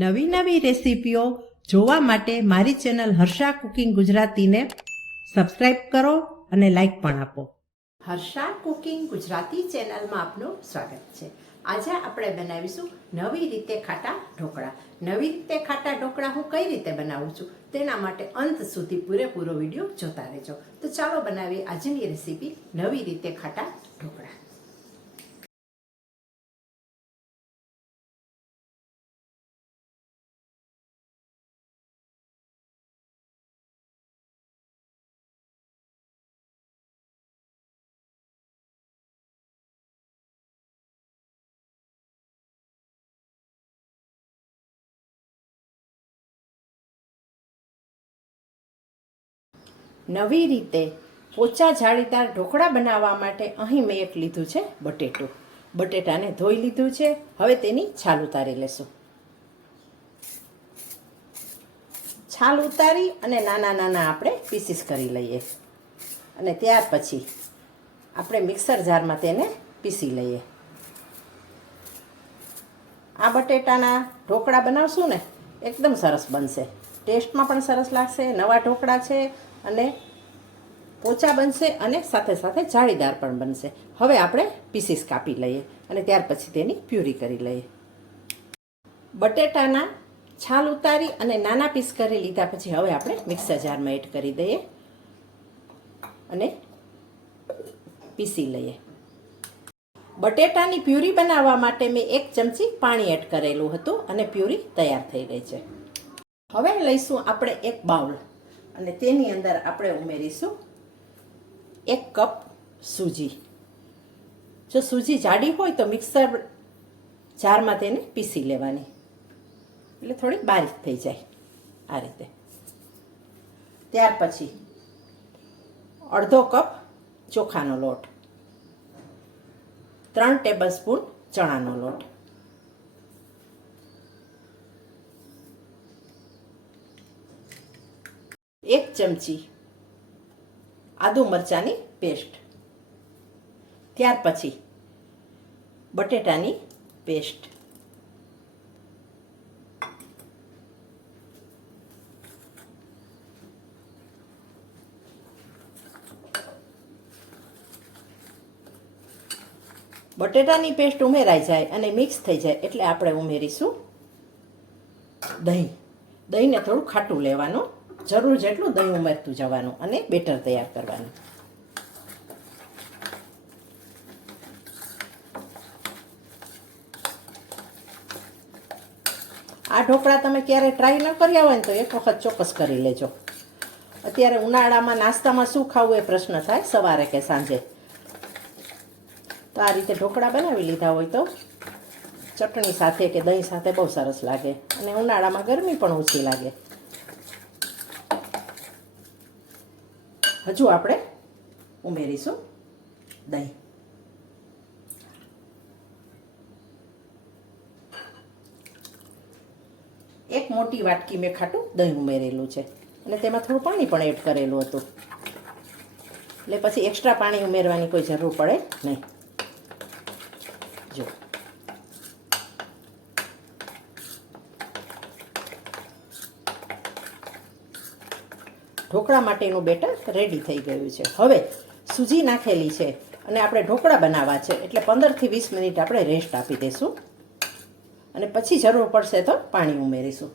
નવી નવી રેસીપીઓ જોવા માટે મારી ચેનલ હર્ષા કુકિંગ ગુજરાતીને સબસ્ક્રાઇબ કરો અને લાઈક પણ આપો. હર્ષા કુકિંગ ગુજરાતી ચેનલમાં આપનું સ્વાગત છે. આજે આપણે બનાવીશું નવી રીતે ખાટા ઢોકળા. નવી રીતે ખાટા ઢોકળા હું કઈ રીતે બનાવું છું તેના માટે અંત સુધી પૂરેપૂરો વીડિયો જોતા રહેજો. તો ચાલો બનાવીએ આજની રેસીપી નવી રીતે ખાટા ઢોકળા. નવી રીતે પોચા જાળીદાર ઢોકળા બનાવવા માટે અહીં મેં એક લીધું છે બટેટું. બટેટાને ધોઈ લીધું છે. હવે તેની છાલ ઉતારી લેશું. છાલ ઉતારી અને નાના નાના આપણે પીસીસ કરી લઈએ. અને ત્યાર પછી આપણે મિક્સર જારમાં તેને પીસી લઈએ. આ બટેટાના ઢોકળા બનાવશું ને, એકદમ સરસ બનશે. ટેસ્ટમાં પણ સરસ લાગશે, નવા ઢોકળા છે અને પોચા બનશે અને સાથે સાથે જાળીદાર પણ બનશે. હવે આપણે પીસીસ કાપી લઈએ અને ત્યાર પછી તેની પ્યુરી કરી લઈએ. બટેટાના છાલ ઉતારી અને નાના પીસ કરી લીધા પછી હવે આપણે મિક્સર જારમાં એડ કરી દઈએ અને પીસી લઈએ. બટેટાની પ્યુરી બનાવવા માટે મેં એક ચમચી પાણી એડ કરેલું હતું અને પ્યુરી તૈયાર થઈ ગઈ છે. હવે લઈશું આપણે એક બાઉલ. અને તેની અંદર આપણે ઉમેરીશું એક કપ સૂજી. જો સૂજી જાડી હોય તો મિક્સર જારમાં તેને પીસી લેવાની. એટલે થોડી બારીક થઈ જાય આ રીતે. ત્યાર પછી અડધો કપ ચોખાનો લોટ. ત્રણ ટેબલ સ્પૂન ચણાનો લોટ એક ચમચી, આદુ મરચાંની પેસ્ટ. ત્યાર પછી બટેટાની પેસ્ટ. બટેટાની પેસ્ટ ઉમેરાઈ જાય અને મિક્સ થઈ જાય એટલે આપણે ઉમેરીશું દહીં. દહીંને થોડું ખાટું લેવાનું. જરૂર જેટલું દહીં ઉમેરતું જવાનું અને બેટર તૈયાર કરવાનું. આ ઢોકળા તમે ક્યારે ટ્રાય ન કર્યા હોય ને તો એક વખત ચોક્કસ કરી લેજો. અત્યારે ઉનાળામાં નાસ્તામાં શું ખાવું એ પ્રશ્ન થાય સવારે કે સાંજે. તો આ રીતે ઢોકળા બનાવી લીધા હોય તો ચટણી સાથે કે દહીં સાથે બહુ સરસ લાગે અને ઉનાળામાં ગરમી પણ ઓછી લાગે. હજુ આપણે ઉમેરીશું દહીં. એક મોટી વાટકી મેં ખાટું દહીં ઉમેરેલું છે. અને તેમાં થોડું પાણી પણ એડ કરેલું હતું. એટલે પછી એક્સ્ટ્રા પાણી ઉમેરવાની કોઈ જરૂર પડે નહીં. જો. ઢોકળા માટેનું બેટર રેડી થઈ ગયું છે. હવે સૂજી નાખેલી છે અને આપણે ઢોકળા બનાવવા છે. એટલે પંદરથી વીસ મિનિટ આપણે રેસ્ટ આપી દઈશું અને પછી જરૂર પડશે તો પાણી ઉમેરીશું.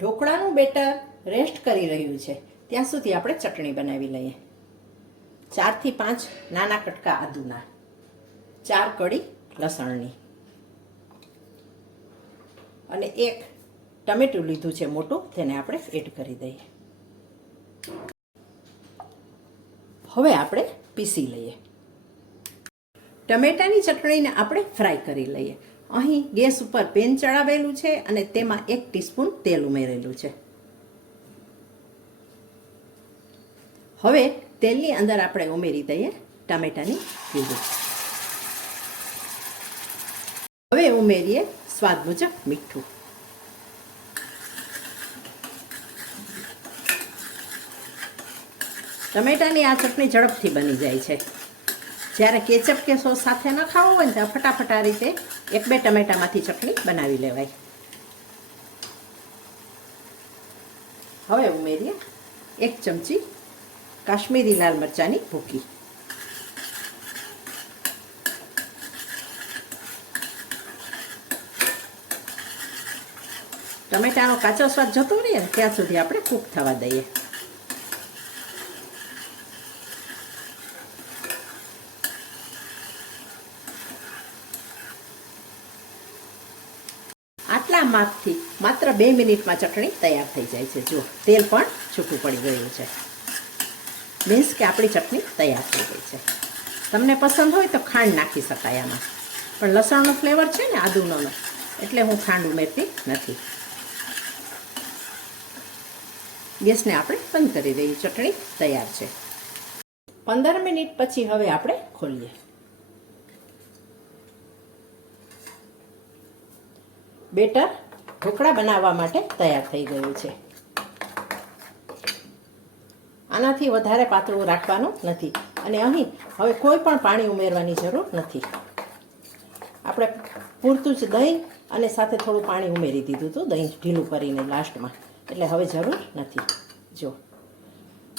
ઢોકળાનું બેટર રેસ્ટ કરી રહ્યું છે. ત્યાં સુધી આપણે ચટણી બનાવી લઈએ. ચારથી પાંચ નાના કટકા આદુના. ચાર કડી લસણની. અને એક ટમેટું લીધું છે મોટું, તેને આપણે એડ કરી દઈએ. હવે આપણે પીસી લઈએ. ટમેટાની ચટણીને આપણે ફ્રાય કરી લઈએ. અહીં ગેસ ઉપર પેન ચડાવેલું છે અને તેમાં એક ટીસ્પૂન તેલ ઉમેરેલું છે. હવે તેલની અંદર આપણે ઉમેરી દઈએ ટામેટાની પ્યુરી હવે ઉમેરીએ સ્વાદ મુજબ મીઠું. ટમેટાની આ ચટણી ઝડપથી બની જાય છે. જ્યારે કેચઅપ કે સોસ સાથે ન ખાવો હોય ને ત્યાં ફટાફટ આ રીતે એક બે ટમેટામાંથી ચટણી બનાવી લેવાય. હવે ઉમેરીએ એક ચમચી કાશ્મીરી લાલ મરચાંની ભૂકી. ટમેટાનો કાચો સ્વાદ જતો રહીએ ત્યાં સુધી આપણે કૂક થવા દઈએ. આટલા માપથી માત્ર બે મિનિટમાં ચટણી તૈયાર થઈ જાય છે. જો તેલ પણ છૂટું પડી ગયું છે. મીન્સ કે આપણી ચટણી તૈયાર થઈ ગઈ છે. તમને પસંદ હોય તો ખાંડ નાખી શકાય આમાં. પણ લસણનો ફ્લેવર છે ને આદુનો એટલે હું ખાંડ ઉમેરતી નથી. ગેસને આપણે બંધ કરી દઈએ. ચટણી તૈયાર છે. પંદર મિનિટ પછી હવે આપણે ખોલીએ. બેટર ઢોકળા બનાવવા માટે તૈયાર થઈ ગયું છે. આનાથી વધારે પાતળું રાખવાનું નથી. અને અહીં હવે કોઈ પણ પાણી ઉમેરવાની જરૂર નથી. આપણે પૂરતું જ દહીં અને સાથે થોડું પાણી ઉમેરી દીધું હતું. દહીં ઢીલું કરીને લાસ્ટમાં. એટલે હવે જરૂર નથી. જો,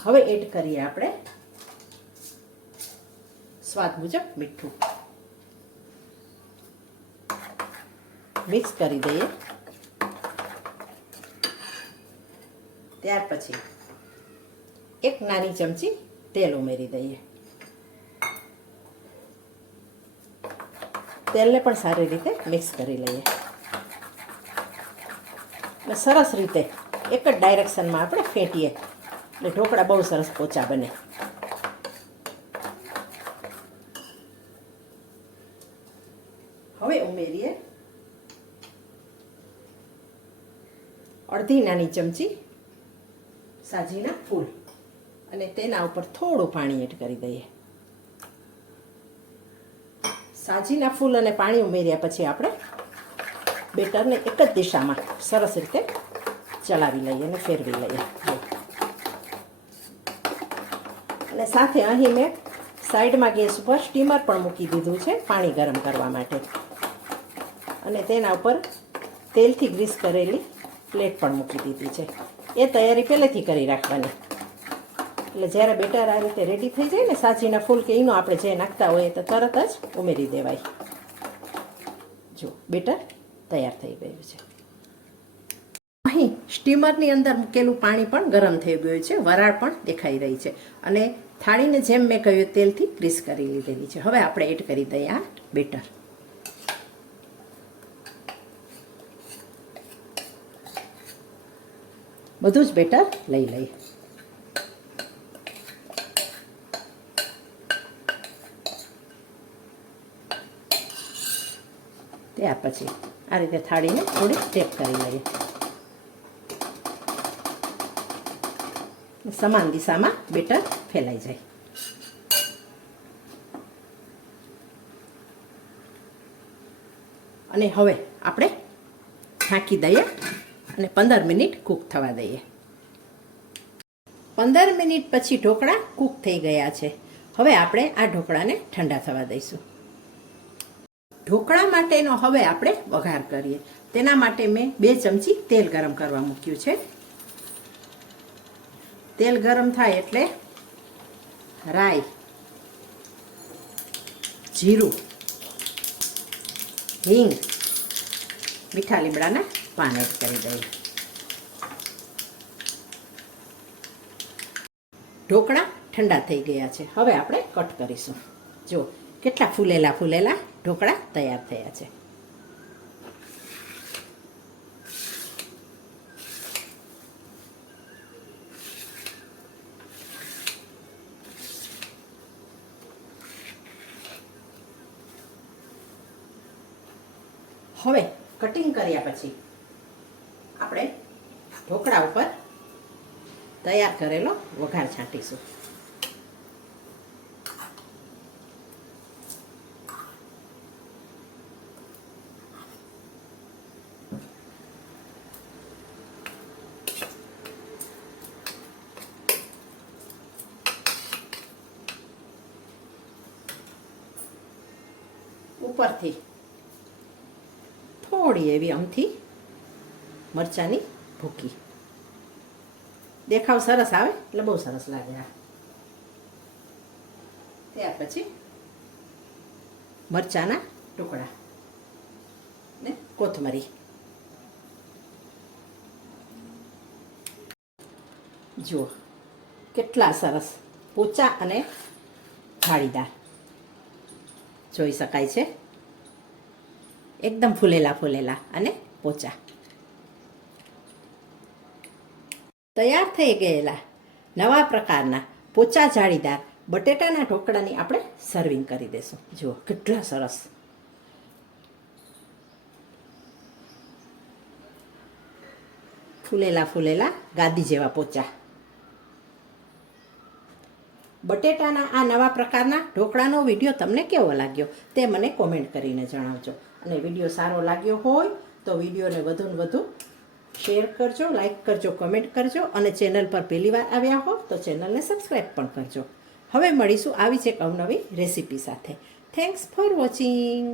હવે એડ કરીએ આપણે સ્વાદ મુજબ મીઠું. મિક્સ કરી દઈએ. ત્યાર પછી એક નાની ચમચી તેલ ઉમેરી દઈએ. તેલને પણ સારી રીતે મિક્સ કરી લઈએ. સરસ રીતે એક જ ડાયરેક્શનમાં આપણે ફેંટીએ. એટલે ઢોકળા બહુ સરસ પોચા બને. હવે ઉમેરીએ. અડધી નાની ચમચી સાજીના ફૂલ. અને તેના ઉપર થોડું પાણી એડ કરી દઈએ. સાજીના ફૂલ અને પાણી ઉમેર્યા પછી આપણે બેટરને એક જ દિશામાં સરસ રીતે ચલાવી લઈએ અને ફેરવી લઈએ. અને સાથે અહીં મેં સાઈડમાં ગેસ ઉપર સ્ટીમર પણ મૂકી દીધું છે પાણી ગરમ કરવા માટે. અને તેના ઉપર તેલથી ગ્રીસ કરેલી પ્લેટ પણ મૂકી દીધી છે. એ તૈયારી પહેલેથી કરી રાખવાની. એટલે જ્યારે બેટર આ રીતે રેડી થઈ જાય ને સાચીના ફૂલ કે ઈનો આપણે જે નાખતા હોઈએ તો તરત જ ઉમેરી દેવાય. જો બેટર તૈયાર થઈ ગયું છે. સ્ટીમરની અંદર મૂકેલું પાણી પણ ગરમ થઈ ગયું છે, વરાળ પણ દેખાઈ રહી છે. અને થાળીને જેમ મેં કહ્યું તેલથી ગ્રીસ કરી લીધેલી છે. હવે આપણે એડ કરી દઈએ આ બેટર. બધું જ બેટર લઈ લઈએ. ત્યાર પછી આ રીતે થાળીને થોડી ટેપ કરી લઈએ. સમાન દિશામાં બેટર ફેલાઈ જાય. અને હવે આપણે ઢાંકી દઈએ અને પંદર મિનિટ કૂક થવા દઈએ. પંદર મિનિટ પછી ઢોકળા કૂક થઈ ગયા છે. હવે આપણે આ ઢોકળાને ઠંડા થવા દઈશું. ઢોકળા માટેનો હવે આપણે વઘાર કરીએ. તેના માટે મેં બે ચમચી તેલ ગરમ કરવા મૂક્યું છે. તેલ ગરમ થાય એટલે રાઈ, જીરું, હિંગ, મીઠા લીમડાના પાન એડ કરી દઈએ. ઢોકળા ઠંડા થઈ ગયા છે. હવે આપણે કટ કરીશું. જો, કેટલા ફૂલેલા ફૂલેલા ઢોકળા તૈયાર થયા છે. હવે કટિંગ કર્યા પછી આપણે ઢોકળા ઉપર તૈયાર કરેલો વઘાર છાંટીશું. ઉપરથી થોડી એવી અમથી મરચાંની ભૂકી. દેખાવ સરસ આવે? એટલે બહુ સરસ લાગે આ. ત્યાર પછી મરચાંના ટુકડા ને કોથમરી. જુઓ, કેટલા સરસ પોચા અને જાળીદાર. જોઈ શકાય છે? એકદમ ફૂલેલા ફૂલેલા અને પોચા. તૈયાર થઈ ગયેલા નવા પ્રકારના પોચા જાળીદાર બટેટાના ઢોકળાની આપણે સર્વિંગ કરી દેશું. જુઓ, કેટલા સરસ. ફૂલેલા ફૂલેલા ગાદી જેવા પોચા. બટેટાના આ નવા પ્રકારના ઢોકળાનો વીડિયો તમને કેવો લાગ્યો તે મને કોમેન્ટ કરીને જણાવજો. અને વીડિયો સારો લાગ્યો હોય તો વિડીયોને વધુ ને વધુ શેર કરજો, લાઈક કરજો, કમેન્ટ કરજો અને ચેનલ પર પહેલી વાર આવ્યા હો તો ચેનલને સબસ્ક્રાઈબ પણ કરજો. હવે મળીશું આવી જ એક અવનવી રેસીપી સાથે. Thanks for watching